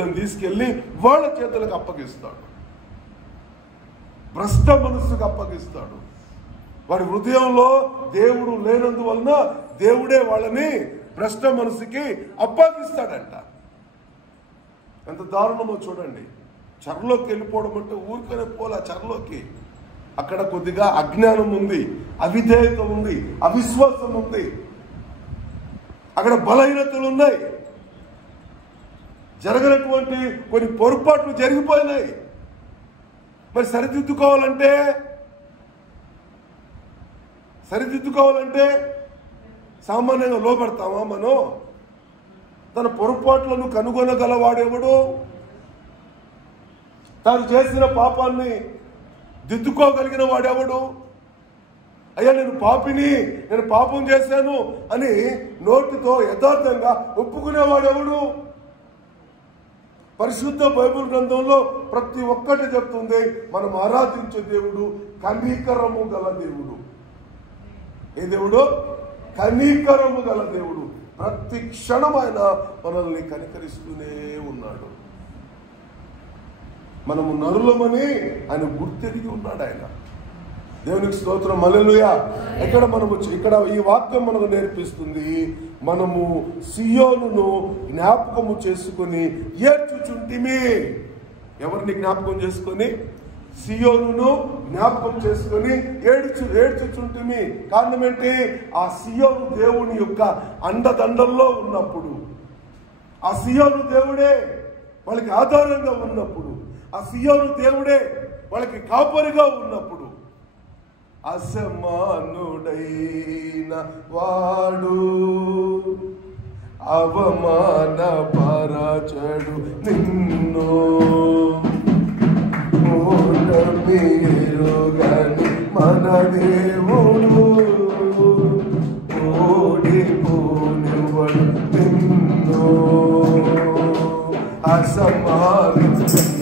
తీసుకెళ్లి వాళ్ళ చేతులకు అప్పగిస్తాడు. భ్రష్ట మనస్సుకు అప్పగిస్తాడు. వాడి హృదయంలో దేవుడు లేనందువలన దేవుడే వాళ్ళని భ్రష్ట మనసుకి అప్పగిస్తాడంట. ఎంత దారుణమో చూడండి. చెరలోకి వెళ్ళిపోవడం అంటే ఊరికనే పోలే చెరలోకి. అక్కడ కొద్దిగా అజ్ఞానం ఉంది, అవిధేయత ఉంది, అవిశ్వాసం ఉంది, అక్కడ బలహీనతలు ఉన్నాయి, జరగనటువంటి కొన్ని పొరపాట్లు జరిగిపోయినాయి. మరి సరిదిద్దుకోవాలంటే సామాన్యంగా లోపడతామా మనం? తన పొరపాట్లను కనుగొనగలవాడెవడు? తాను చేసిన పాపాన్ని దిద్దుకోగలిగిన వాడెవడు? అయ్యా నేను పాపిని, నేను పాపం చేశాను అని నోటితో యథార్థంగా ఒప్పుకునేవాడెవడు? పరిశుద్ధ బైబిల్ గ్రంథంలో ప్రతి ఒక్కటి చెప్తుంది, మనం ఆరాధించే దేవుడు కనికరము గల దేవుడు. ఏ దేవుడు? కనికరము గల దేవుడు. ప్రతి క్షణం ఆయన మనల్ని కనికరిస్తూనే ఉన్నాడు. మనము నరులమని ఆయన గుర్తెరిగి ఉన్నాడు. ఆయన దేవునికి స్తోత్రం, హల్లెలూయా. ఇక్కడ ఈ వాక్యం మనకు నేర్పిస్తుంది, మనము సియోనును జ్ఞాపకము చేసుకుని ఏడ్చుచుంటిమి. ఎవరిని జ్ఞాపకం చేసుకొని? సియోనును జ్ఞాపకం చేసుకుని ఏడ్చుచుంటిమి. కారణం ఏంటి? ఆ సియోను దేవుని యొక్క అండదండల్లో ఉన్నప్పుడు, ఆ సియోను దేవుడే వాళ్ళకి ఆధారంగా ఉన్నప్పుడు, ఆ సియోను దేవుడే వాళ్ళకి కాపరిగా ఉన్నప్పుడు, అసమానుడైన వాడు అవమానపరచడు నిన్ను, ఓటమిరుగని మన దేవుడు ఓడిపోనివ్వడు నిన్ను. అసమానుడైన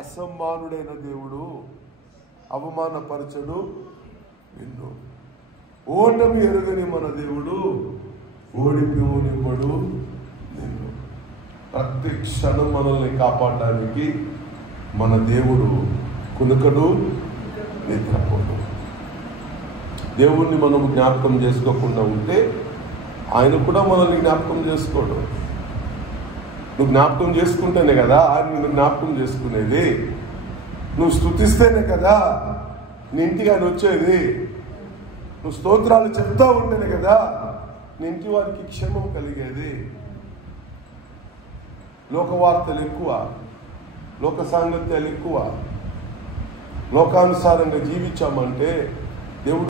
అసమానుడైన దేవుడు అవమానపరచడు నిన్ను. ఓటమి ఎరుగని మన దేవుడు ఓడిపోనివ్వడు నిన్ను. ప్రతి క్షణం మనల్ని కాపాడడానికి మన దేవుడు కునుకడు, నిద్రపోడు. దేవుణ్ణి మనం జ్ఞాపకం చేసుకోకుండా ఉంటే ఆయన కూడా మనల్ని జ్ఞాపకం చేసుకోడు. నువ్వు జ్ఞాపకం చేసుకుంటేనే కదా ఆయన నిన్ను జ్ఞాపకం చేసుకునేది. నువ్వు స్తుతిస్తేనే కదా నీ ఇంటికి ఆయన వచ్చేది. నువ్వు స్తోత్రాలు చెప్తా ఉంటేనే కదా నీ ఇంటి వారికి క్షేమం కలిగేది. లోకవార్తలు ఎక్కువ, లోక సాంగత్యాలు ఎక్కువ, లోకానుసారంగా జీవించామంటే దేవుడు